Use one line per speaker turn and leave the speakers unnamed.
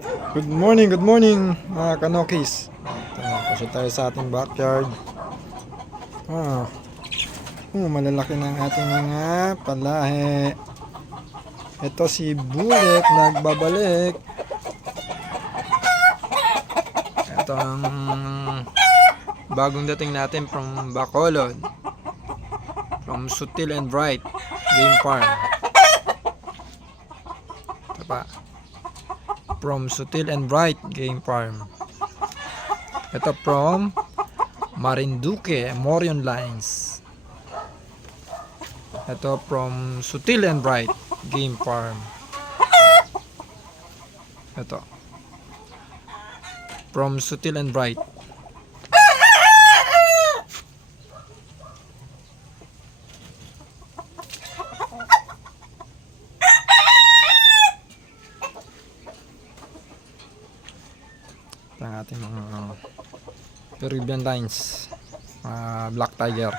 Good morning, good morning mga kanokis. Kasi tayo sa ating backyard. Ah, oh, malalaki ng ating mga palahe. Ito si Bullet nagbabalik. Ito ang bagong dating natin from Bacolod. From Sutil and Bright Game Farm. Ito pa from Sutil and Bright Game Farm. Ito from Marinduque, Morion Lines. Ito from Sutil and Bright Game Farm. Ito. From Sutil and Bright. Ang ating mga Peruvian lines. Mga Black Tiger.